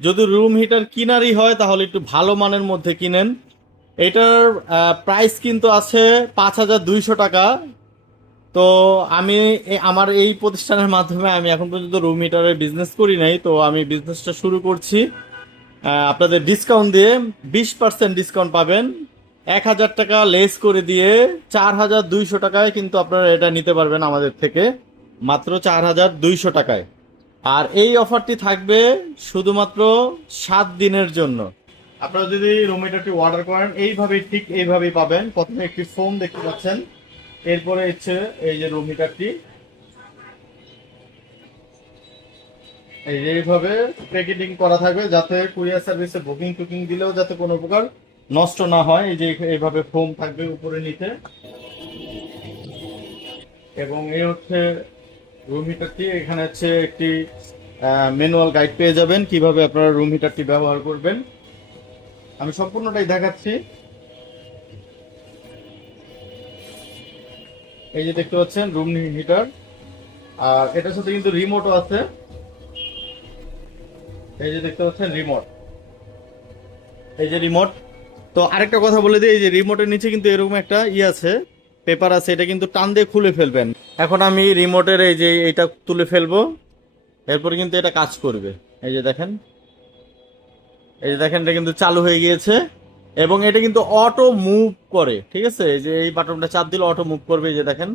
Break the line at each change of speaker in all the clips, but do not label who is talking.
যদি room heater কিনারই হয়, তাহলে একটু ভালো মানের মধ্যে কিনেন। এটার প্রাইস কিন্তু আছে পাঁচ হাজার দুইশো টাকা। তো আমি আমার এই প্রতিষ্ঠানের মাধ্যমে আমি এখন পর্যন্ত রুম হিটারের বিজনেস করি নাই, তো আমি বিজনেসটা শুরু করছি। আপনাদের ডিসকাউন্ট দিয়ে বিশ পার্সেন্ট ডিসকাউন্ট পাবেন। এক হাজার টাকা লেস করে দিয়ে চার হাজার দুইশো টাকায় কিন্তু আপনারা এটা নিতে পারবেন আমাদের থেকে। মাত্র চার হাজার দুইশো টাকায়। আর এই অফারটি থাকবে শুধুমাত্র সাত দিনের জন্য। আপনারা যদি রুম অর্ডার করেন, এইভাবেই ঠিক এইভাবেই পাবেন। প্রথমে একটি ফোম দেখতে পাচ্ছেন। এরপরে হচ্ছে এই যে রুম হিটারটি এইভাবে প্যাকেটিং করা থাকবে যাতে কুরিয়ার সার্ভিসে বুকিং টুকিং দিলেও যাতে কোনো প্রকার নষ্ট না হয়। এই যে এইভাবে ফোম থাকবে উপরে নিচে। এবং এই হচ্ছে রুম হিটারটি এখানে হচ্ছে একটি ম্যানুয়াল গাইড পেয়ে যাবেন কীভাবে আপনারা রুম হিটারটি ব্যবহার করবেন। আমি সম্পূর্ণটাই দেখাচ্ছি। এই যে দেখতে পাচ্ছেন রুম হিটার আর এটার সাথে কিন্তু রিমোটও আছে। এই যে দেখতে পাচ্ছেন রিমোট এই যে রিমোট তো আরেকটা কথা বলে দিই, এই যে রিমোটের নিচে কিন্তু এরকম একটা ই আছে। পেপার আছে, এটা কিন্তু টান দিয়ে খুলে ফেলবেন। এখন আমি রিমোটের এই যে এটা তুলে ফেলব, এরপরে কিন্তু এটা কাজ করবে। এই যে দেখেন, এই যে দেখেন, এটা কিন্তু চালু হয়ে গিয়েছে। এবং এটা কিন্তু অটো মুভ করে, ঠিক আছে? এই যে এই বাটনটা চাপ দিলে অটো মুভ করবে, এই যে দেখেন।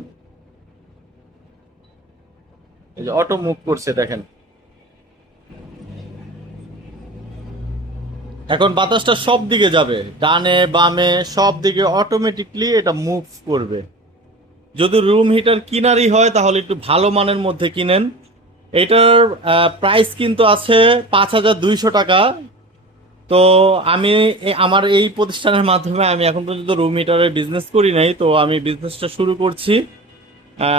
এই যে অটো মুভ করছে, দেখেন। এখন বাতাসটা সব দিকে যাবে। ডানে, বামে, সব দিকে অটোমেটিকলি এটা মুভ করবে। যদি রুম হিটার কিনারই হয়, তাহলে একটু ভালো মানের মধ্যে কিনেন। এটার প্রাইস কিন্তু আছে পাঁচ হাজার দুইশো টাকা। তো আমি আমার এই প্রতিষ্ঠানের মাধ্যমে আমি এখন পর্যন্ত রুম হিটারের বিজনেস করি নাই। তো আমি বিজনেসটা শুরু করছি।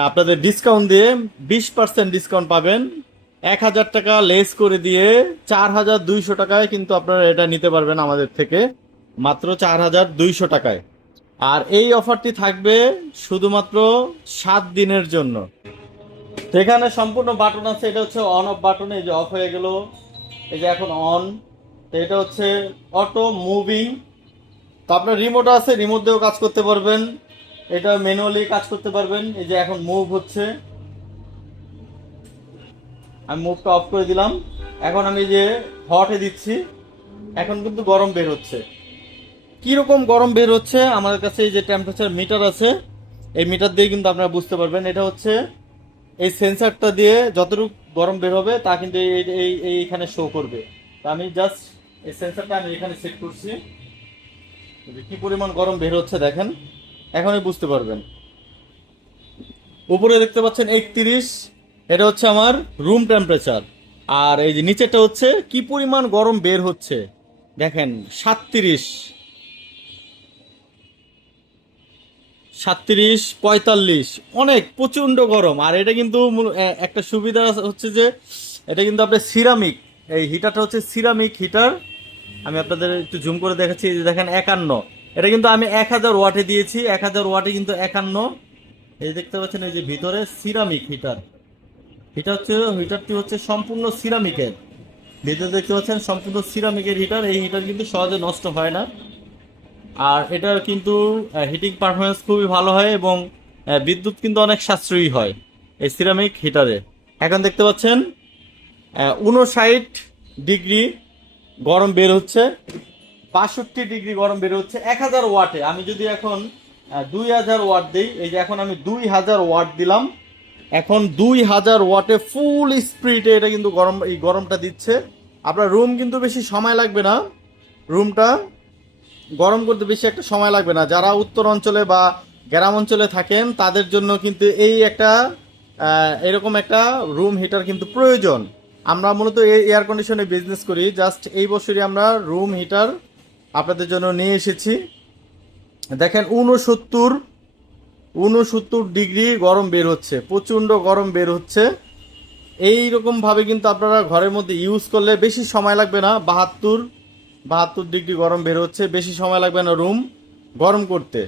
আপনাদের ডিসকাউন্ট দিয়ে বিশ পার্সেন্ট ডিসকাউন্ট পাবেন। এক হাজার টাকা লেস করে দিয়ে চার হাজার দুইশো টাকায় কিন্তু আপনারা এটা নিতে পারবেন আমাদের থেকে, মাত্র চার হাজার দুইশো টাকায়। আর এই অফারটি থাকবে শুধুমাত্র সাত দিনের জন্য। তো এখানে সম্পূর্ণ বাটন আছে, এটা হচ্ছে অন অফ বাটন, এই যে অফ হয়ে গেল। এই যে এখন অন, তো এটা হচ্ছে অটো মুভিং। তো আপনার রিমোট আছে, রিমোট দিয়েও কাজ করতে পারবেন। এটা ম্যানুয়ালি কাজ করতে পারবেন। এই যে এখন মুভ হচ্ছে। আমি মুভটা অফ করে দিলাম। এখন আমি যে হটে দিচ্ছি, এখন কিন্তু গরম বের হচ্ছে। কীরকম গরম বের হচ্ছে? আমাদের কাছে এই যে টেম্পারেচার মিটার আছে, এই মিটার দিয়ে কিন্তু আপনারা বুঝতে পারবেন। এটা হচ্ছে এই সেন্সারটা দিয়ে যতটুকু গরম বের হবে, তা কিন্তু এই এই এইখানে শো করবে। তা আমি জাস্ট এই সেন্সারটা আমি এখানে সেট করছি। কি পরিমাণ গরম বের হচ্ছে দেখেন। এখনই বুঝতে পারবেন। উপরে দেখতে পাচ্ছেন একত্রিশ এটা হচ্ছে আমার রুম টেম্পারেচার আর এই যে নিচেটা হচ্ছে, কি পরিমাণ গরম বের হচ্ছে? দেখেন, সাতত্রিশ। সাতত্রিশ, পঁয়তাল্লিশ। অনেক প্রচণ্ড গরম। আর এটা কিন্তু একটা সুবিধা হচ্ছে যে, এটা কিন্তু আপনার সিরামিক এই হিটারটা হচ্ছে সিরামিক হিটার আমি আপনাদের একটু জুম করে দেখাচ্ছি যে দেখেন, একান্ন। এটা কিন্তু আমি এক হাজার ওয়াটে দিয়েছি, এক হাজার ওয়াটে কিন্তু একান্ন। এই দেখতে পাচ্ছেন, এই যে ভিতরে সিরামিক হিটার এটা হচ্ছে, হিটারটি হচ্ছে সম্পূর্ণ সিরামিকের। ভিতরে দেখতে পাচ্ছেন সম্পূর্ণ সিরামিকের হিটার, এই হিটার কিন্তু সহজে নষ্ট হয় না। আর এটার কিন্তু হিটিং পারফরমেন্স খুবই ভালো হয় এবং বিদ্যুৎ কিন্তু অনেক সাশ্রয়ী হয় এই সিরামিক হিটারে। এখন দেখতে পাচ্ছেন উনষাট ডিগ্রি গরম বের হচ্ছে, বাষট্টি ডিগ্রি গরম বের হচ্ছে, এক হাজার ওয়াটে। আমি যদি এখন দুই হাজার ওয়াট দিই, এই যে এখন আমি দুই হাজার ওয়াট দিলাম এখন দুই হাজার ওয়াটে ফুল স্পিডে এটা কিন্তু গরম, এই গরমটা দিচ্ছে। আপনার রুম কিন্তু বেশি সময় লাগবে না। রুমটা গরম করতে বেশি একটা সময় লাগবে না। যারা উত্তর অঞ্চলে বা গ্রাম অঞ্চলে থাকেন, তাদের জন্য কিন্তু এই একটা এরকম একটা রুম হিটার কিন্তু প্রয়োজন। আমরা মূলত এই এয়ার কন্ডিশনে বিজনেস করি। জাস্ট এই বছরই আমরা রুম হিটার আপনাদের জন্য নিয়ে এসেছি। দেখেন উনসত্তর উনসত্তর ডিগ্রি গরম বের হচ্ছে, প্রচণ্ড গরম বের হচ্ছে। এই রকম ভাবে কিন্তু আপনারা ঘরের মধ্যে ইউজ করলে বেশি সময় লাগবে না। বাহাত্তর বাহাত্তর ডিগ্রি গরম বের হচ্ছে, বেশি সময় লাগবে না রুম গরম করতে।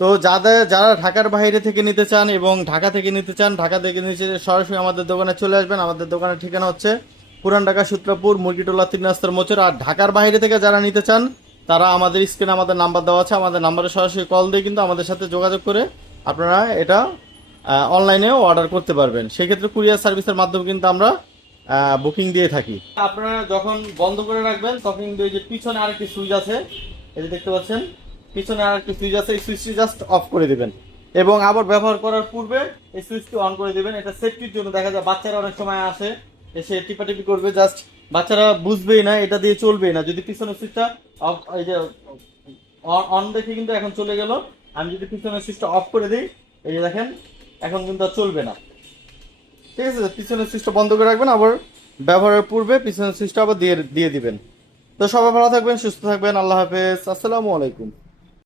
তো যাদের, যারা ঢাকার বাইরে থেকে নিতে চান এবং ঢাকা থেকে নিতে চান, ঢাকা থেকে নিচে সরাসরি আমাদের দোকানে চলে আসবেন। আমাদের দোকানের ঠিকানা হচ্ছে পুরান ঢাকা সূত্রপুর, মুরগিটোলা তিন রাস্তার মোচর আর ঢাকার বাইরে থেকে যারা নিতে চান, তারা আমাদের স্ক্রিনে আমাদের নাম্বার দেওয়া আছে। আমাদের নাম্বারে সরাসরি কল দিয়ে কিন্তু আমাদের সাথে যোগাযোগ করে আপনারা এটা অনলাইনেও অর্ডার করতে পারবেন। সেক্ষেত্রে কুরিয়ার সার্ভিসের মাধ্যমে কিন্তু আমরা বুকিং দিয়ে থাকি। আপনারা যখন বন্ধ করে রাখবেন, তখন কিন্তু এই যে পিছনে আরেকটি সুইচ আছে, এই যে দেখতে পাচ্ছেন, পিছনে আরেকটি সুইচ আছে, এই সুইচটি জাস্ট অফ করে দিবেন। এবং আবার ব্যবহার করার পূর্বে এই সুইচটি অন করে দিবেন। এটা সেফটির জন্য দেখা যায় বাচ্চারা অনেক সময় আসে, এসে টিপাটিপি করবে জাস্ট বাচ্চারা বুঝবেই না, এটা দিয়ে চলবেই না। যদি পিছনে সুইচটা অফ এই যে অন দেখে কিন্তু এখন চলে গেল। আমি যদি পিছনের সুইচটা অফ করে দিই, এই যে দেখেন, এখন কিন্তু আর চলবে না। ঠিক আছে, পিছনের সুইচটা বন্ধ করে রাখবেন, আবার ব্যবহারের পূর্বে পিছনের সুইচটা আবার দিয়ে দিয়ে দিবেন। তো সবাই ভালো থাকবেন, সুস্থ থাকবেন, আল্লাহ হাফেজ, আসসালামু আলাইকুম।